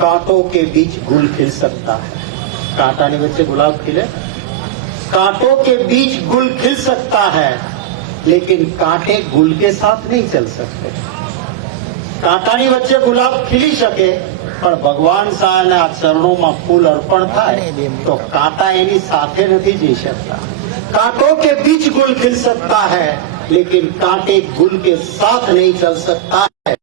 कांटों के बीच गुल खिल सकता है। कांटा नहीं बच्चे गुलाब खिले। कांटों के बीच गुल खिल सकता है लेकिन कांटे गुल के साथ नहीं चल सकते। कांटा नहीं बच्चे गुलाब खिली सके પણ ભગવાન चरणों में फूल अर्पण था तो कांटा એની साथे नहीं जी सकता। कांटों के बीच गुल खिल सकता है लेकिन कांटे गुल के साथ नहीं चल सकता है।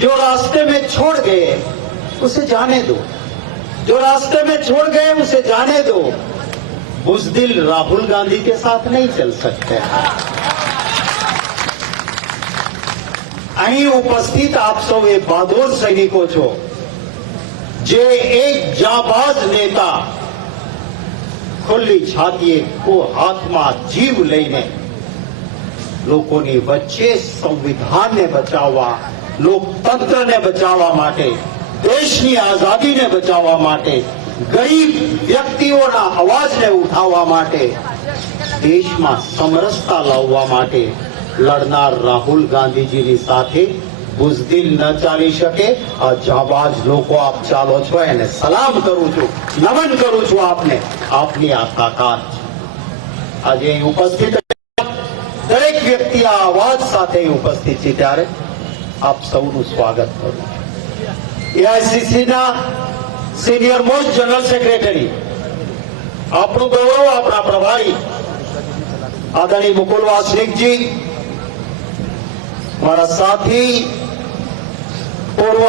जो रास्ते में छोड़ गए उसे जाने दो जो रास्ते में छोड़ गए उसे जाने दो बुजदिल राहुल गांधी के साथ नहीं चल सकते અહીં ઉપસ્થિત આપ સૌ એ બહાદુર સૈનિકો છો જે એક જાબાજ નેતા ખુલ્લી છાતીએ કો હાથમાં જીવ લઈને લોકોની વચ્ચે સંવિધાનને બચાવવા લોકતંત્રને બચાવવા માટે દેશની આઝાદીને બચાવવા માટે, ગરીબ વ્યક્તિઓના અવાજને ઉઠાવવા માટે, દેશમાં સમરસતા લાવવા માટે લડનાર રાહુલ ગાંધીજીની સાથે બુઝદિલ ન ચાલી શકે. આ લોકો આપ ચાલો છો, એને સલામ કરું છું, નમન કરું છું આપને, આપની આ તાકાત. આજે ઉપસ્થિત દરેક વ્યક્તિ આ અવાજ સાથે ઉપસ્થિત છે ત્યારે આપ સૌનું સ્વાગત કરું છું. એઆઈસીસી ના સિનિયર મોસ્ટ જનરલ સેક્રેટરી આપણું ગૌરવ, આપણા પ્રભારી, આદરણીય મુકુલ વાસનિકજી મારા સાથી, પૂર્વ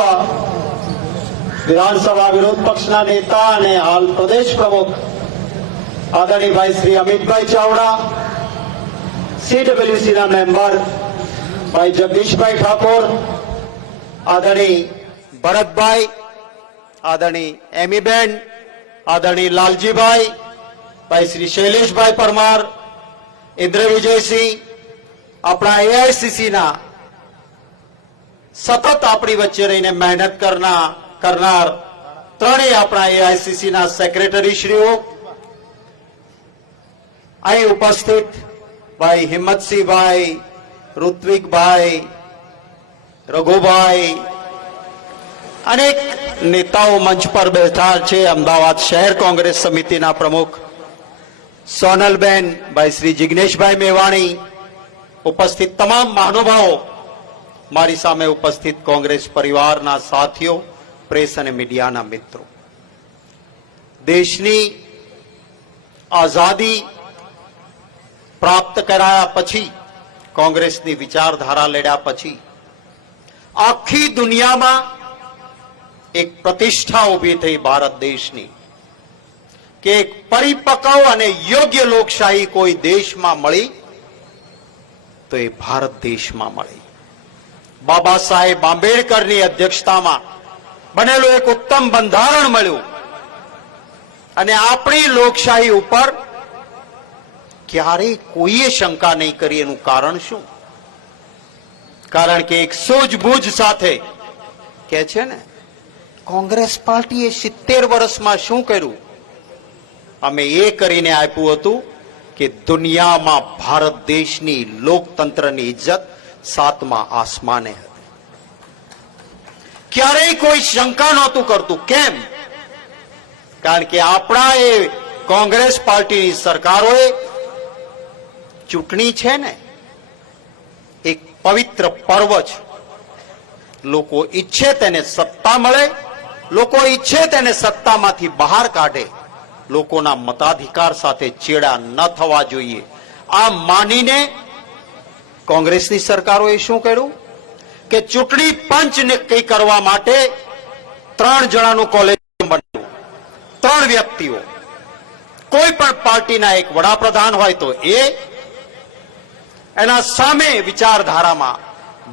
વિધાનસભા વિરોધ પક્ષના નેતા અને હાલ પ્રદેશ પ્રમુખ આદરણીભાઈ શ્રી અમિતભાઈ ચાવડા સીડબ્લ્યુસીના મેમ્બર ભાઈ જગદીશભાઈ ઠાકોર, આદરણીય ભરતભાઈ આદરણી એમીબેન આદરણી લાલજીભાઈ, ભાઈ શ્રી શૈલેષભાઈ પરમાર ઇન્દ્ર વિજયસિંહ આપણા એઆઈસીસી ના સતત આપણી વચ્ચે રહીને મહેનત કરનાર કરનાર ત્રણેય આપણા એઆઈસીસી ના સેક્રેટરી શ્રીઓ અહીં ઉપસ્થિત ભાઈ હિંમતસિંહભાઈ, ઋત્વિકભાઈ, રઘુભાઈ અનેક નેતાઓ મંચ પર બેઠા છે. અમદાવાદ શહેર કોંગ્રેસ સમિતિના પ્રમુખ સોનલબેન, ભાઈ શ્રી જિગ્નેશભાઈ મેવાણી ઉપસ્થિત તમામ મહાનુભાવો મારી સામે ઉપસ્થિત કોંગ્રેસ પરિવારના સાથીઓ, પ્રેસ અને મીડિયાના મિત્રો. દેશની આઝાદી પ્રાપ્ત કરાયા પછી, કોંગ્રેસની વિચારધારા લડ્યા પછી, આખી દુનિયામાં એક પ્રતિષ્ઠા ઊભી થઈ ભારત દેશની કે એક પરિપક્વ અને યોગ્ય લોકશાહી કોઈ દેશમાં મળી તો એ ભારત દેશમાં મળી. બાબા સાહેબ આંબેડકરની અધ્યક્ષતામાં બનેલું એક ઉત્તમ બંધારણ મળ્યું. અને આપણી લોકશાહી ઉપર ક્યારેય કોઈએ શંકા નહીં કરી એનું કારણ શું? કારણ કે એક સૂઝબૂઝ સાથે કે છે ને કોંગ્રેસ પાર્ટીએ સિત્તેર વર્ષમાં શું કર્યું? અમે એ કરીને આપ્યું હતું કે દુનિયામાં ભારત દેશની લોકતંત્રની ઇજ્જત સાતમા આસમાને હતી. ક્યારેય કોઈ શંકા નહોતું કરતું. કેમ? કારણ કે આપણા એ કોંગ્રેસ પાર્ટીની સરકારોએ ચૂંટણી છે ને, એક પવિત્ર પર્વ છે. લોકો ઈચ્છે તેને સત્તા મળે લોકો ઈચ્છે તેને સત્તામાંથી બહાર કાઢે. લોકોના મતાધિકાર સાથે ચેડા ન થવા જોઈએ. આ માનીને કોંગ્રેસની સરકારોએ શું કર્યું? કે ચૂંટણી પંચ નક્કી કરવા માટે ત્રણ જણાનું કોલેજ બન્યું. ત્રણ વ્યક્તિઓ. કોઈ પણ પાર્ટીના એક વડાપ્રધાન હોય તો એ એના સામે વિચારધારામાં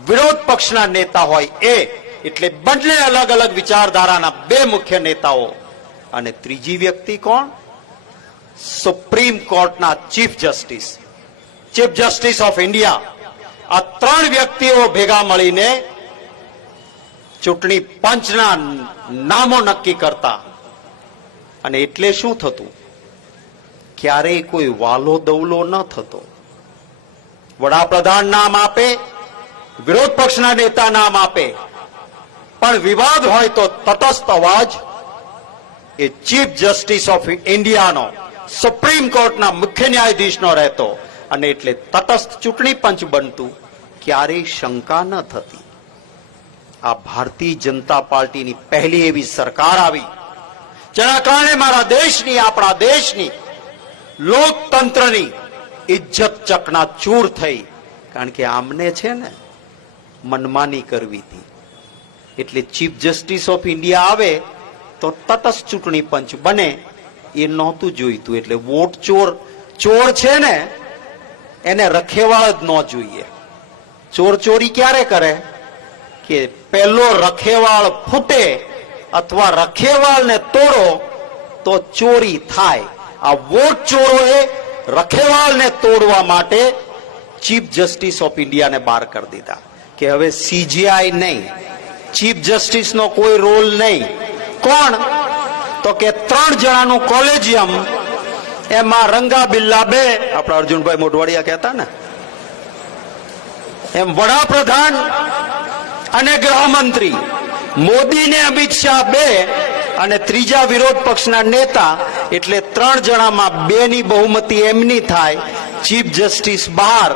વિરોધ પક્ષના નેતા હોય એ એટલે બંને અલગ અલગ વિચારધારાના બે મુખ્ય નેતાઓ. અને ત્રીજી વ્યક્તિ કોણ? સુપ્રીમ કોર્ટના chief justice chief justice of India આ ત્રણ વ્યક્તિઓ ભેગા મળીને ચૂંટણી પંચના નામો નક્કી કરતા. અને એટલે શું થતું? ક્યારેય કોઈ વાલો દવલો ન થતો. વડાપ્રધાન નામ આપે, વિરોધ પક્ષના નેતા નામ આપે. પણ વિવાદ હોય તો તટસ્થ અવાજ એ ચીફ જસ્ટિસ ઓફ ઇન્ડિયાનો, સુપ્રીમ કોર્ટના મુખ્ય ન્યાયાધીશનો રહેતો અને એટલે તટસ્થ ચૂંટણી પંચ બનતું ક્યારેય શંકા ન થતી. આ ભારતીય જનતા પાર્ટીની પહેલી એવી સરકાર આવી, જેના કારણે મારા દેશની, આપણા દેશની લોકતંત્રની ઇજ્જત ચકના ચૂર થઈ. કારણ કે આમને છે ને મનમાની કરવી હતી. એટલે ચીફ જસ્ટિસ ઓફ ઇન્ડિયા આવે તો તટસ્થ ચૂંટણી પંચ બને. એ નહોતું જોઈતું, એટલે વોટ ચોર ચોર છે ને, એને રખેવાળ જ ન જોઈએ. ચોર ચોરી ક્યારે કરે? કે પહેલો રખેવાળ ફૂટે અથવા રખેવાળને તોડો તો ચોરી થાય. આ વોટ ચોરોએ રખેવાળને તોડવા માટે ચીફ જસ્ટિસ ઓફ ઇન્ડિયાને બહાર કરી દીધા. કે હવે સીજીઆઈ નહીં ચીફ જસ્ટિસનો કોઈ રોલ નહીં. કોણ? તો કે ત્રણ જણાનું કોલેજિયમ, એમાં રંગા બિલ્લા બે. આપણા અર્જુનભાઈ મોઢવાડિયા કહેતા ને? એમ વડાપ્રધાન અને ગૃહમંત્રી. મોદી ને અમિત શાહ બે અને ત્રીજા વિરોધ પક્ષના નેતા. એટલે ત્રણ જણામાં બે ની બહુમતી એમની થાય, ચીફ જસ્ટિસ બહાર.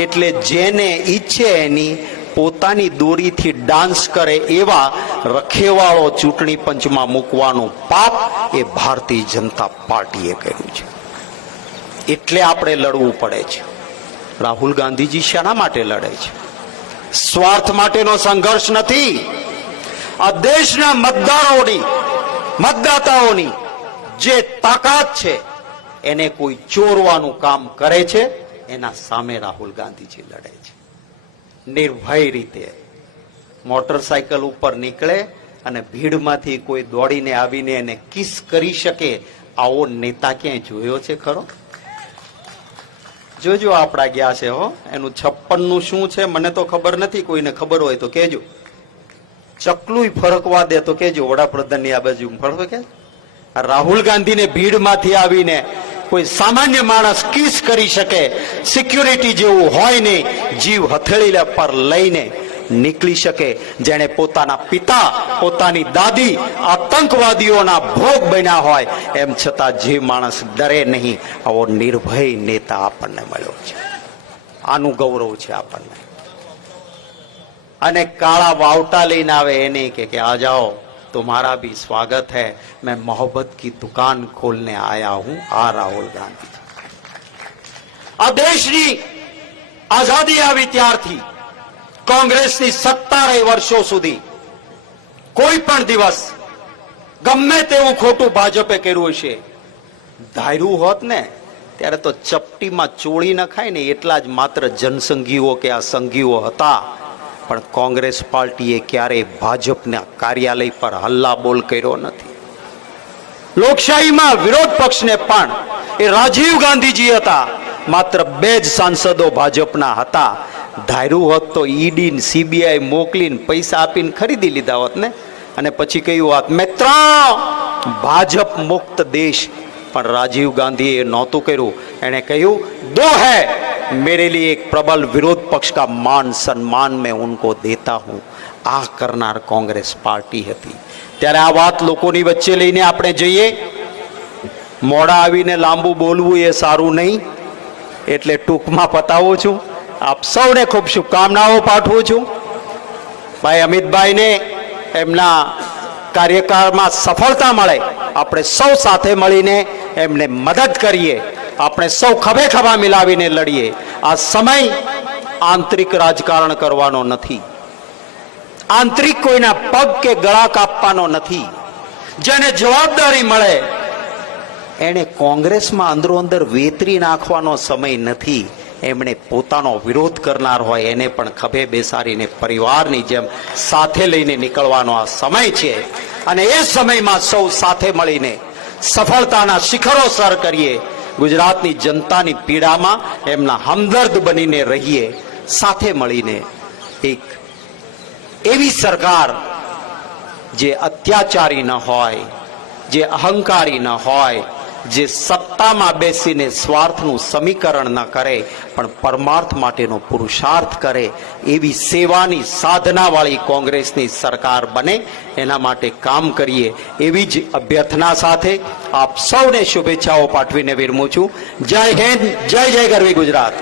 એટલે જેને ઈચ્છે એની પોતાની દોરીથી ડાન્સ કરે એવા રખેવાળો ચૂંટણી પંચમાં મૂકવાનું પાપ એ ભારતીય જનતા પાર્ટીએ કર્યું છે. એટલે આપણે લડવું પડે છે. રાહુલ ગાંધીજી શાના માટે લડે છે. સ્વાર્થ માટેનો સંઘર્ષ નથી. આ દેશના મતદારોની, મતદાતાઓની જે તાકાત છે, એને કોઈ ચોરવાનું કામ કરે છે, એના સામે રાહુલ ગાંધીજી લડે છે. નિર્ભય રીતે. મોટરસાયકલ ઉપર નીકળે અને ભીડમાંથી કોઈ દોડીને આવીને એને કિસ કરી શકે, આવો નેતા ક્યાંય જોયો છે ખરો? જોજો આપણા ગયા છે હો, એનું છપ્પનનું શું છે મને તો ખબર નથી, કોઈને ખબર હોય તો કેજો ચકલું ફરકવા દે તો કેજો વડાપ્રધાનની આ બાજુ કે રાહુલ ગાંધીને ભીડમાંથી આવીને કોઈ સામાન્ય માણસ કિસ કરી શકે? સિક્યુરિટી જેવું હોય નહીં. જીવ હથેળી પર લઈને નીકળી શકે. જેણે પોતાના પિતા, પોતાની દાદી આતંકવાદીઓના ભોગ બન્યા હોય, એમ છતાં જે માણસ ડરે નહીં, આવો નિર્ભય નેતા આપણને મળ્યો છે. આનું ગૌરવ છે આપણને. અને કાળા વાવટા લઈને આવે એને કે, આ જાઓ तुम्हारा भी स्वागत है मैं मोहब्बत की दुकान खोलने आया हूं आ राहुल गांधी આ દેશની આઝાદી આવી ત્યારથી કોંગ્રેસની સત્તા રહી વર્ષો સુધી કોઈ પણ દિવસ ગમે તેવું ખોટું ભાજપે કર્યું હશે ધાર્યું હોત ને ત્યારે તો ચપટીમાં ચોળી ન ખાય ને એટલા જ માત્ર જનસંઘીઓ કે આ સંઘીઓ હતા પણ કોંગ્રેસ પાર્ટીએ ક્યારેય ભાજપના કાર્યાલય પર હલ્લા બોલ કર્યો નથી. લોકશાહીમાં વિરોધ પક્ષને પણ એ રાજીવ ગાંધીજી હતા. માત્ર બે જ સાંસદો ભાજપના હતા. ધાર્યું હોત તો ઈડી સીબીઆઈ મોકલીને પૈસા આપીને ખરીદી લીધા હોત ને? અને પછી કહ્યું હોત, મિત્ર, ભાજપ મુક્ત દેશ. પણ રાજીવ ગાંધીએ નહોતું કર્યું. એણે કહ્યું દો હૈ मेरे लिए एक प्रबल विरोध पक्ष का मान सम्मान मैं उनको देता हूं આ કરનાર કોંગ્રેસ પાર્ટી હતી ત્યારે આ વાત લોકોની વચ્ચે લઈને આપણે જઈએ મોડા આવીને લાંબુ બોલવું એ સારું નહીં એટલે ટૂંકમાં પતાવું છું આપ સૌને ખૂબ શુભકામનાઓ પાઠવું છું ભાઈ અમિતભાઈને એમના કાર્યકાળમાં સફળતા મળે આપણે સૌ સાથે મળીને એમને મદદ કરીએ આપણે સૌ ખભે ખભા મિલાવીને લડીએ. આ સમય આંતરિક રાજકારણ કરવાનો નથી. આંતરિક કોઈના પગ કે ગળા કાપવાનો નથી. જેને જવાબદારી મળે એને કોંગ્રેસમાં અંદરો અંદર વેતરી નાખવાનો સમય નથી. એમણે પોતાનો વિરોધ કરનાર હોય, એને પણ ખભે બેસાડીને પરિવારની જેમ સાથે લઈને નીકળવાનો આ સમય છે. અને એ સમયમાં સૌ સાથે મળીને સફળતાના શિખરો સર કરીએ. ગુજરાતની જનતાની પીડામાં એમના હમદર્દ બનીને રહીએ, સાથે મળીને એક એવી સરકાર જે અત્યાચારી ન હોય, જે અહંકારી ન હોય જે સત્તામાં બેસીને સ્વાર્થનું સમીકરણ ન કરે, પણ પરમાર્થ માટેનો પુરુષાર્થ કરે, એવી સેવાની સાધનાવાળી કોંગ્રેસની સરકાર બને, એના માટે કામ કરીએ, એવી જ અભ્યર્થના સાથે આપ સૌને શુભેચ્છાઓ પાઠવીને વિરમું છું. જય હિન્દ, જય જય ગરવી ગુજરાત.